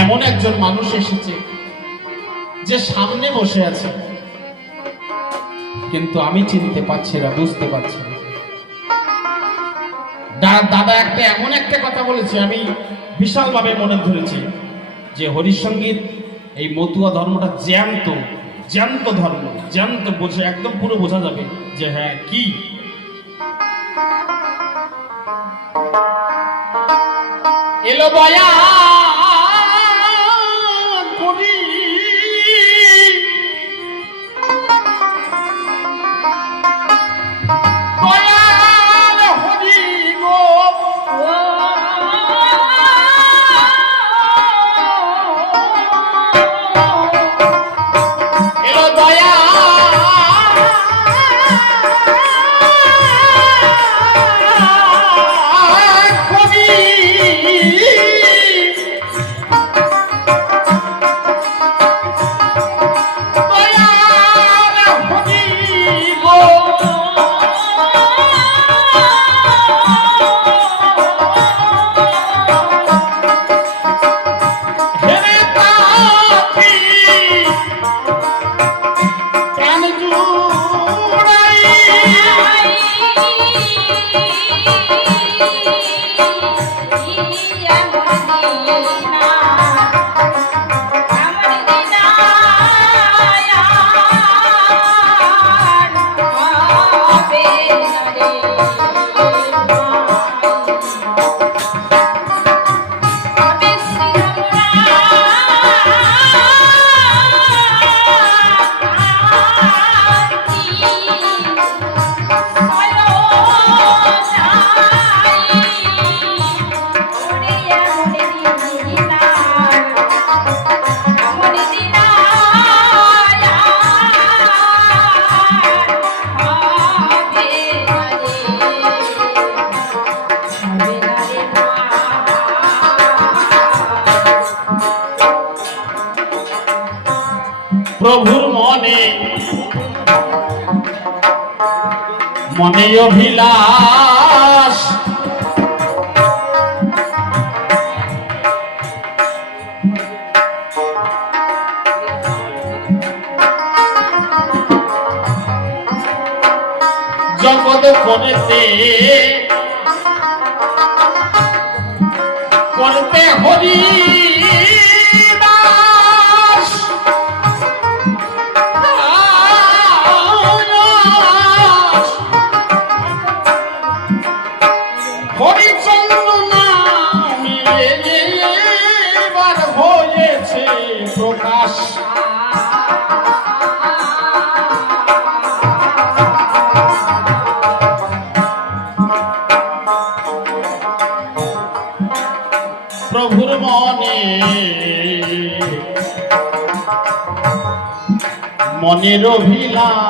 এমন একজন মানুষ এসেছে যে সামনে বসে আছে। কিন্তু আমি চিনতে পারছি না, বুঝতে পারছি দাদা একটা এমন একটা কথা বলেছে, আমি বিশালভাবে মনে ধরেছি যে হরিসঙ্গীত এই মতুয়া ধর্মটা জ্যান্ত জ্যান্ত ধর্ম, জ্যান্ত বোঝে, একদম পুরো বোঝা যাবে যে হ্যাঁ কি? এলো বয়া ಕೃಷ್ಣ মনে অভিলাষ। জগৎ করতে করতে হরি। মনের অভিলাষ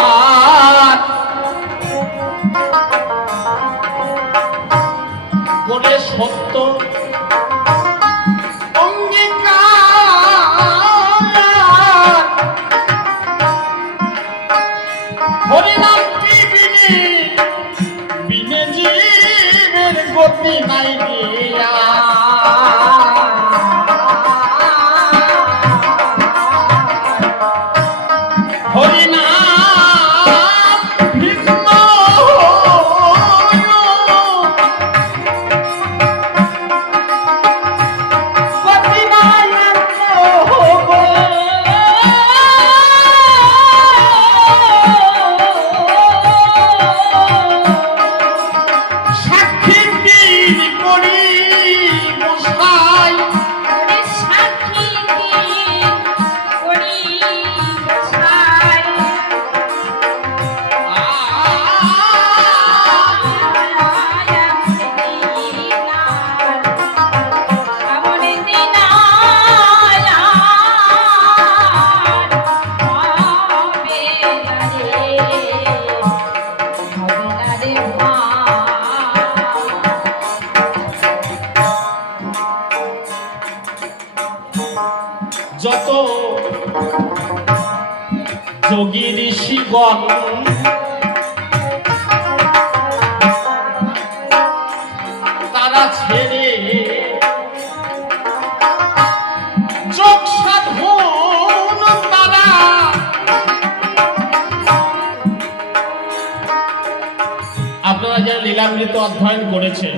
아 যত যোগী ঋষিগণ তারা ছেড়ে যোগ সাধন তারা আপনারা যারা লীলামৃত অধ্যয়ন করেছেন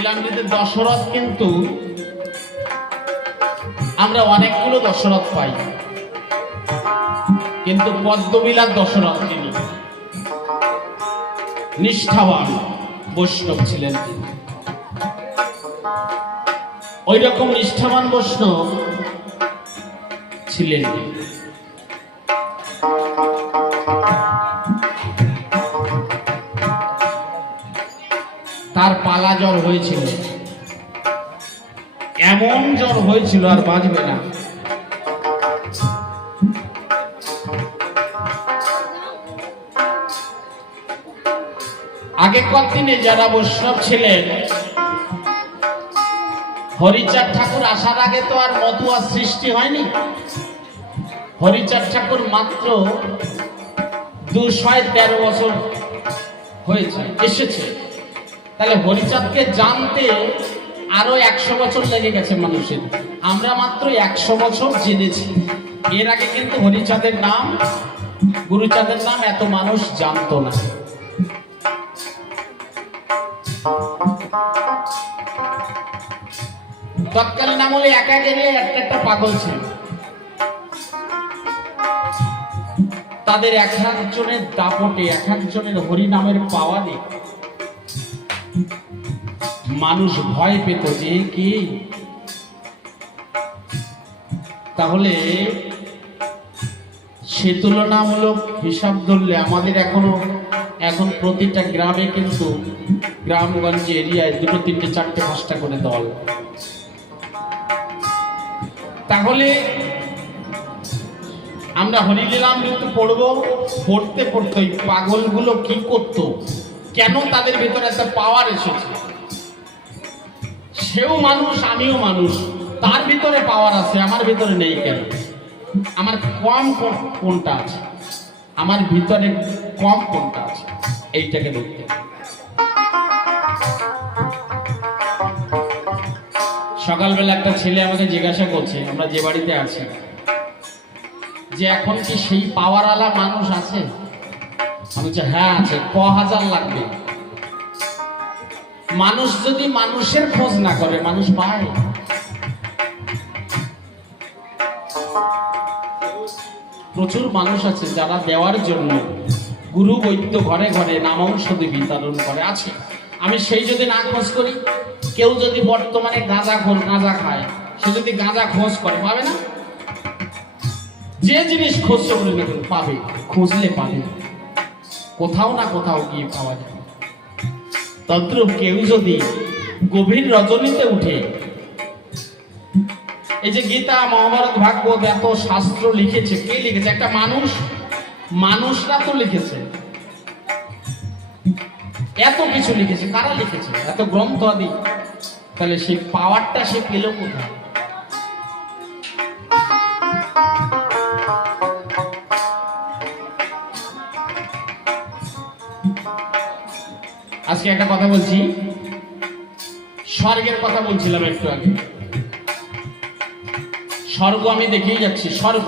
লীলামৃতের দশরথ কিন্তু আমরা অনেকগুলো দশরথ পাই। কিন্তু পদ্মবিলার দশরথ তিনি। নিষ্ঠাবান বৈষ্ণব ছিলেন তিনি। ওই রকম নিষ্ঠাবান বৈষ্ণব ছিলেন তার পালা জ্বর হয়েছিল। এমন জ্বর হয়েছিল আর বাঁচবে না। আগেকার দিনে যারা বৈষ্ণব ছিলেন, হরিচাঁদ ঠাকুর আসার আগে তো আর মতুয়ার সৃষ্টি হয়নি। হরিচাঁদ ঠাকুর মাত্র দুশয় তেরো বছর হয়েছে, এসেছে। তাহলে হরিচাঁদকে জানতে আরও একশো বছর লেগে গেছে মানুষের। আমরা মাত্র একশো বছর জেনেছি। এর আগে কিন্তু হরিচাঁদের নাম, গুরুচাঁদের নাম এত মানুষ জানতো না। তৎকালীন আমলে একা এরিয়ায় একটা একটা পাগল ছিল। তাদের এক একজনের দাপটে, এক একজনের হরিনামের পাওয়ারে মানুষ ভয় পেত যে কি? তাহলে সে তুলনামূলক হিসাব ধরলে আমাদের এখনও, এখন প্রতিটা গ্রামে কিন্তু গ্রামগঞ্জ এরিয়ায় দুটো, তিনটে, চারটে পাঁচটা করে দল। তাহলে আমরা হরিলীলাম কিন্তু পড়ব, পড়তে পড়তে ওই পাগলগুলো কি করতো? কেন তাদের ভেতরে একটা পাওয়ার এসেছে? সেও মানুষ, আমিও মানুষ। তার ভিতরে পাওয়ার আছে, আমার ভিতরে নেই কেন? আমার কম কোন- কোনটা আছে? আমার ভিতরে কম কোনটা আছে? এইটাকে দেখতে সকালবেলা একটা ছেলে আমাকে জিজ্ঞাসা করছে, আমরা যে বাড়িতে আছি, যে এখন কি সেই পাওয়ারওয়ালা মানুষ আছে? হ্যাঁ আছে ক হাজার লাগবে। মানুষ যদি মানুষের খোঁজ না করে, মানুষ পায় প্রচুর মানুষ আছে যারা দেওয়ার জন্য গুরু বৈদ্য ঘরে ঘরে নামাংসদি বিতরণ করে। আছে, আমি সেই যদি না খোঁজ করি, কেউ যদি বর্তমানে গাঁজা খোল গাঁজা খায়, সে যদি গাঁজা খোঁজ করে, পাবে না? যে জিনিস খোঁজ করে পাবে, খুঁজলে পাবে। কোথাও না কোথাও গিয়ে পাওয়া যায়। তদ্রুপ কেউ যদি গভীর রজনীতে উঠে, এই যে গীতা, মহাভারত, ভাগবত এত শাস্ত্র লিখেছে, কে লিখেছে? একটা মানুষ, মানুষরা তো লিখেছে। এত কিছু লিখেছে। কারা লিখেছে? এত গ্রন্থ আদি। তাহলে সেই পাওয়ারটা সে পেল কোথায়? আজকে একটা কথা বলছি। স্বর্গের কথা বলছিলাম একটু আগে। স্বর্গ আমি দেখেই যাচ্ছি, স্বর্গ।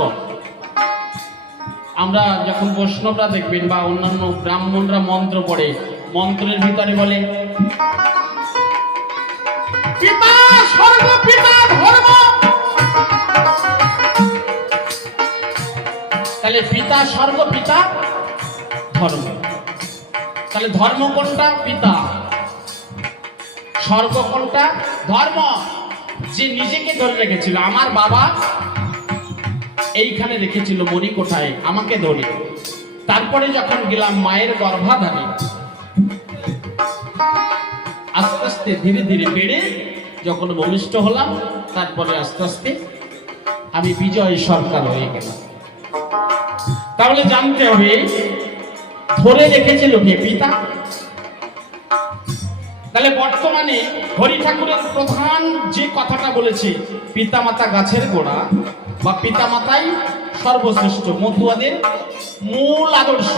আমরা যখন বৈষ্ণবরা দেখবেন বা অন্যান্য ব্রাহ্মণরা মন্ত্র পড়ে, মন্ত্রের ভিতরে বলে তাহলে পিতা, স্বর্গ, পিতা, ধর্ম। তাহলে ধর্ম কোনটা? পিতা। স্বর্গ কোনটা? ধর্ম। যে নিজেকে ধরে রেখেছিল, আমার বাবা এইখানে রেখেছিল মরি কোঠায় আমাকে ধরে। তারপরে যখন গেলাম মায়ের গর্ভাধানে, আস্তে আস্তে ধীরে ধীরে বেড়ে যখন বলিষ্ঠ হলাম, তারপরে আস্তে আস্তে আমি বিজয় সরকার হয়ে গেলাম। তাহলে জানতে হবে ধরে রেখেছিল কে পিতা। তাহলে বর্তমানে হরি ঠাকুরের প্রধান যে কথাটা বলেছে, পিতামাতা গাছের গোড়া বা পিতামাতাই সর্বশ্রেষ্ঠ মধুয়াদের মূল আদর্শ।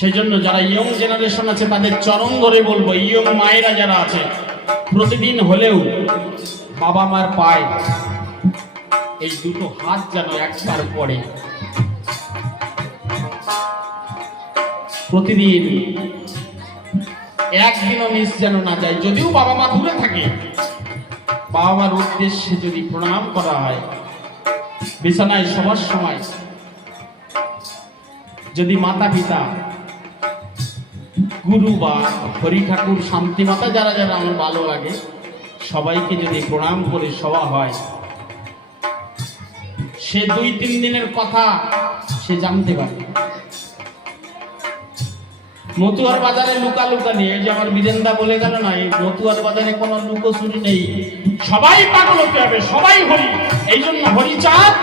সেই জন্য যারা ইয়ং জেনারেশন আছে, তাদের চরম ধরে বলব, ইয়ং মায়েরা যারা আছে, প্রতিদিন হলেও বাবা মার পায় এই দুটো হাত যেন একবার পড়ে। প্রতিদিন একদিনও মিস যেন না যায়, যদিও বাবা মা দূরে থাকে। বাবা মার উদ্দেশ্যে যদি প্রণাম করা হয়, বিছানায় সবার সময়, যদি মাতা পিতা গুরু বা হরি ঠাকুর শান্তি মাতা যারা যারা আমার ভালো লাগে, সবাইকে যদি প্রণাম করে সভা হয়, সে দুই তিন দিনের কথা সে জানতে পারে। মতুয়ার বাজারে লুকা লুকা নেই। যে আমার বীরেন্দা বলে গেল না, এই মতুয়ার বাজারে কোনো লুকোচুরি নেই। সবাই পাগল হতে হবে, সবাই হরি। এই জন্য হরিচাঁদ,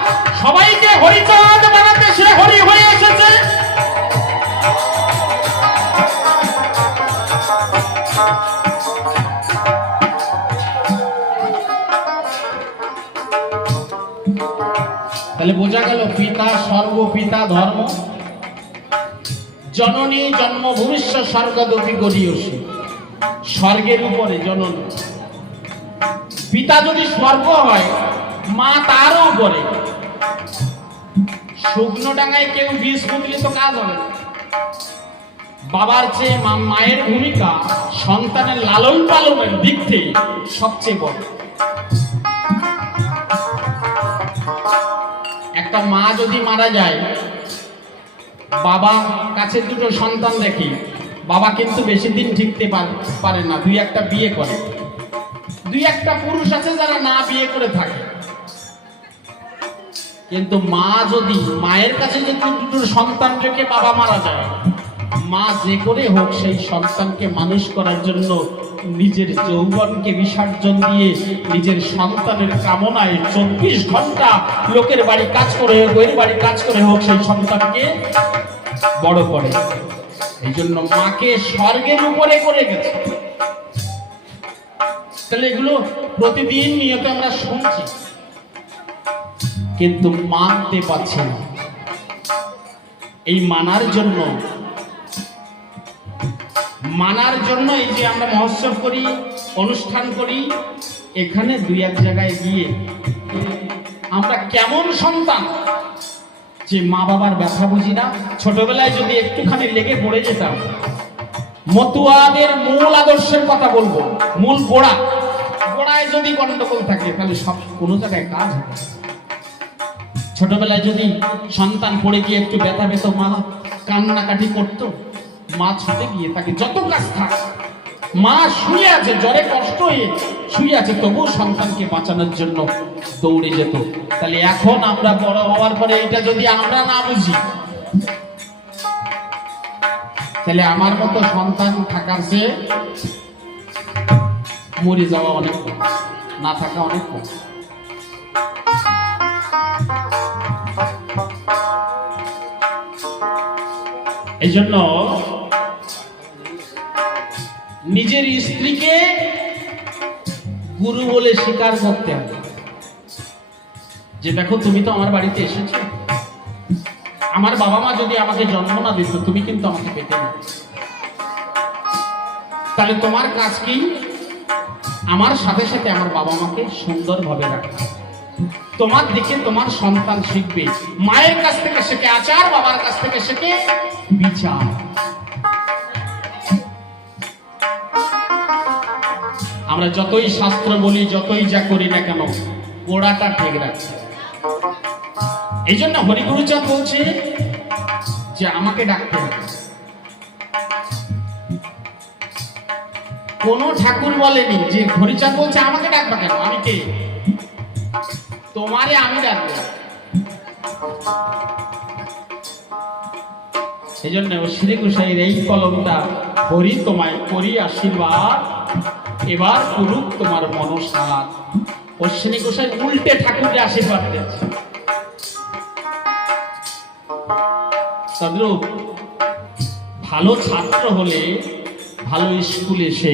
সবাইকে হরিচাঁদ বানাতে সে হরি হয়ে এসেছে। তাহলে বোঝা গেল, পিতা সর্ব পিতা ধর্ম। জননী জন্ম ভবিষ্য স্বর্গদপি গরিয়সী স্বর্গের উপরে জননী। পিতা যদি স্বর্গ হয়, মা তারও উপরে। শুকনো ডাঙায় কেউ বিষ ফুটলে তো কাজ হবে বাবার চেয়ে মা- মায়ের ভূমিকা সন্তানের লালন পালনের দিক থেকে সবচেয়ে বড়। একটা মা যদি মারা যায় বাবা কাছে দুটো সন্তান দেখি। বাবা কিন্তু বেশি দিন ঠিকতে পারে না, দুই একটা বিয়ে করে। দুই একটা পুরুষ আছে যারা না বিয়ে করে থাকে। কিন্তু মা যদি, মায়ের কাছে যদি দুটো সন্তান রেখে বাবা মারা যায়, মা যে করে হোক সেই সন্তানকে মানুষ করার জন্য নিজের যৌবনকে বিসর্জন দিয়ে নিজের সন্তানের কামনায় চব্বিশ ঘণ্টা লোকের বাড়ি কাজ করে হোক ওই বাড়ি কাজ করে হোক, সেই সন্তানকে বড় করে। এই জন্য মাকে স্বর্গের উপরে করে গেছে। তাহলে এগুলো প্রতিদিন নিয়ত আমরা শুনছি। কিন্তু মানতে পারছি না। এই মানার জন্য মানার জন্য এই যে আমরা মহোৎসব করি, অনুষ্ঠান করি, এখানে দুই এক জায়গায় গিয়ে আমরা কেমন সন্তান যে মা বাবার ব্যথা বুঝি না ছোটবেলায় যদি একটুখানি লেগে পড়ে যেতাম, মতুয়াদের মূল আদর্শের কথা বলব, মূল গোড়া গোড়ায় যদি গন্ডগোল থাকে, তাহলে সব কোনো জায়গায় কাজ হবে। ছোটবেলায় যদি সন্তান পড়ে গিয়ে একটু ব্যথা পেত, মা কান্নাকাটি করতো মা ছুটে গিয়ে তাকে যত কাজ থাক, মা শুয়ে আছে জ্বরে কষ্ট হয়ে শুয়ে আছে, তবুও সন্তানকে বাঁচানোর জন্য দৌড়ে যেত। তাহলে এখন আমরা বড় হওয়ার পরে এটা যদি আমরা না বুঝি, তাহলে আমার মতো সন্তান থাকার চেয়ে মরে যাওয়া অনেক না থাকা অনেক কম। এই জন্য নিজের স্ত্রীকে গুরু বলে স্বীকার করতে হবে। যে দেখো, তুমি তো আমার বাড়িতে এসেছ। আমার বাবা মা যদি আমাকে জন্ম না দিত, তুমি কিন্তু আমাকে পেতে না। তাহলে তোমার কাজ কি? আমার সাথে সাথে আমার বাবা মাকে সুন্দরভাবে রাখা। তোমার দিকে তোমার সন্তান শিখবে। মায়ের কাছ থেকে শেখে, আচার বাবার কাছ থেকে শেখে, বিচার। আমরা যতই শাস্ত্র বলি, যতই যা করি না কেন, গোড়াটা ঠিক রাখছে। এই জন্য হরিগুরুচাঁদ বলছে যে আমাকে ডাকতে কোন ঠাকুর বলেনি যে হরিচাঁদ বলছে, আমাকে ডাকবা কেন? আমি কে? তোমারে আমি ডাকবো। এই জন্য শ্রী গোসাইয়ের এই কলমটা হরি তোমায় করি আশীর্বাদ এবার করুক তোমার মনসাদ অশ্বিনী গোসাই উল্টে ঠাকুরকে আশীর্বাদ দিচ্ছে তদ্রূপ ভালো ছাত্র হলে ভালো স্কুলে সে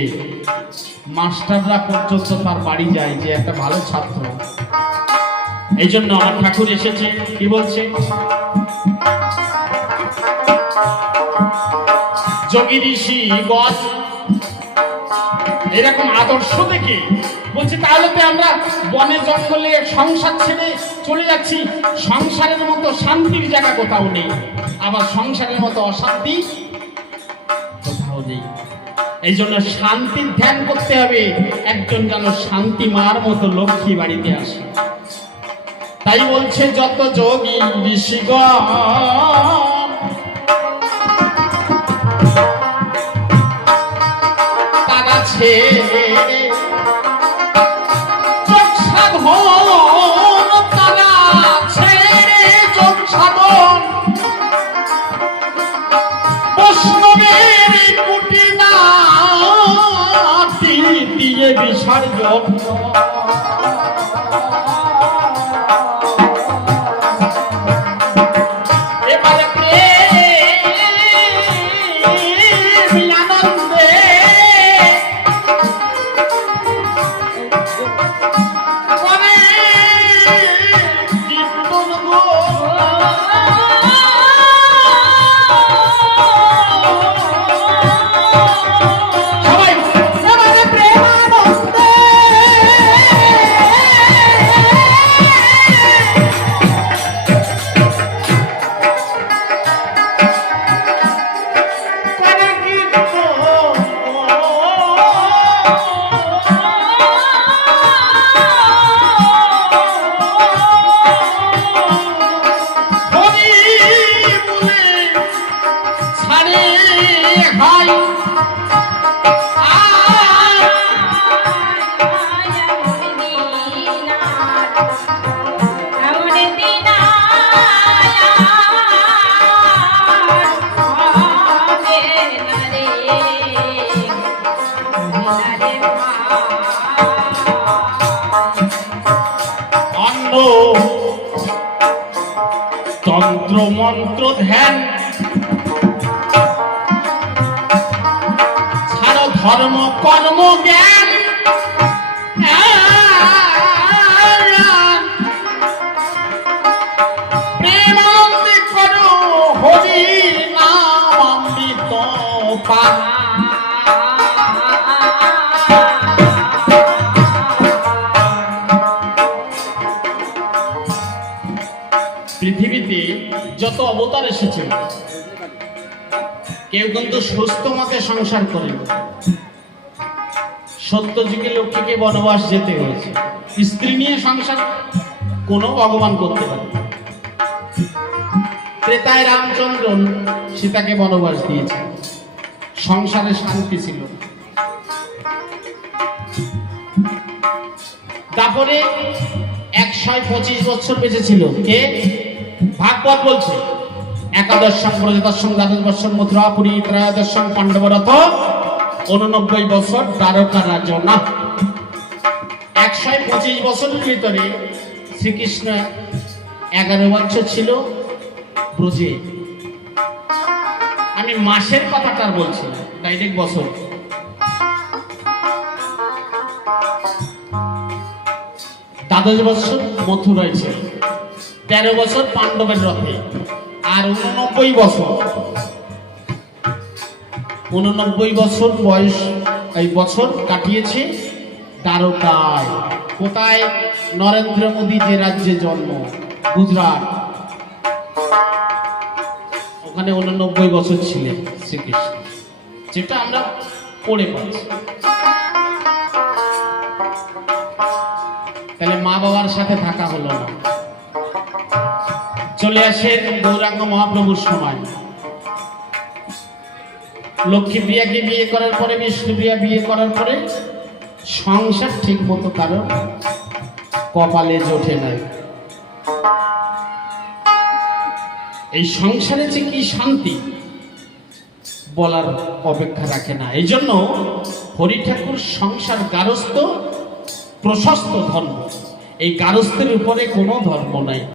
মাস্টাররা পর্যন্ত তার বাড়ি যায় যে একটা ভালো ছাত্র। এই জন্য আমার ঠাকুর এসেছে, কি বলছে? যোগী ঋষি গজ এরকম আদর্শ দেখে বলছে, তাহলে তো আমরা বনে জঙ্গলে সংসার ছেড়ে চলে যাচ্ছি। সংসারের মতো শান্তির জায়গা কোথাও নেই। আবার সংসারের মতো অশান্তি কোথাও নেই। এই জন্য শান্তির ধ্যান করতে হবে। একজন যেন শান্তি মার মতো লক্ষ্মী বাড়িতে আসে। তাই বলছে, যত যোগী ঋষিগণ তারা যত অবতার এসেছে, কেউ কিন্তু সুস্থ মতে সংসার করে সত্য যুগে লক্ষ্মীকে বনবাস যেতে হয়েছে। স্ত্রী নিয়ে সংসার কোনো ভগবান করতে পারে। ত্রেতায় রামচন্দ্র সীতাকে বনবাস দিয়েছে। সংসারে শান্তি ছিল তারপরে একশো পঁচিশ বছর বেঁচে ছিল কে? ভাগবত বলছে একাদশম ব্রজদশম দ্বাদশ বর্ষম মথুরাপুরী ত্রয়োদশম পাণ্ডবরত উননব্বই বছর দ্বারকা রাজনা একশো পঁচিশ বছরের ভিতরে শ্রীকৃষ্ণ এগারো বছর ছিল ব্রজে। আমি মাসের কথাটা বলছি ডাইরেক্ট বছর। দ্বাদশ বছর মথুরায় ছিল। তেরো বছর পাণ্ডবের রথে আর উননব্বই বছর। উননব্বই বছর বয়স এই বছর কাটিয়েছে দ্বারকায়। কোথায়? নরেন্দ্র মোদী যে রাজ্যে জন্ম, গুজরাট। ওখানে উননব্বই বছর ছিলেন শ্রীকৃষ্ণ, যেটা আমরা পড়ে পাচ্ছি। তাহলে মা বাবার সাথে থাকা হলো না। চলে আসেন গৌরাঙ্গ মহাপ্রভুর সময়। লক্ষ্মী লক্ষ্মীপ্রিয়াকে বিয়ে করার পরে, বিষ্ণু বিষ্ণুপ্রিয়া বিয়ে করার পরে সংসার ঠিক মতো কারও কপালে জোটে নাই। এই সংসারে যে কি শান্তি বলার অপেক্ষা রাখে না। এই জন্য হরি ঠাকুর সংসার গারস্থ, প্রশস্ত ধর্ম। এই গারস্থের উপরে কোনো ধর্ম নাই।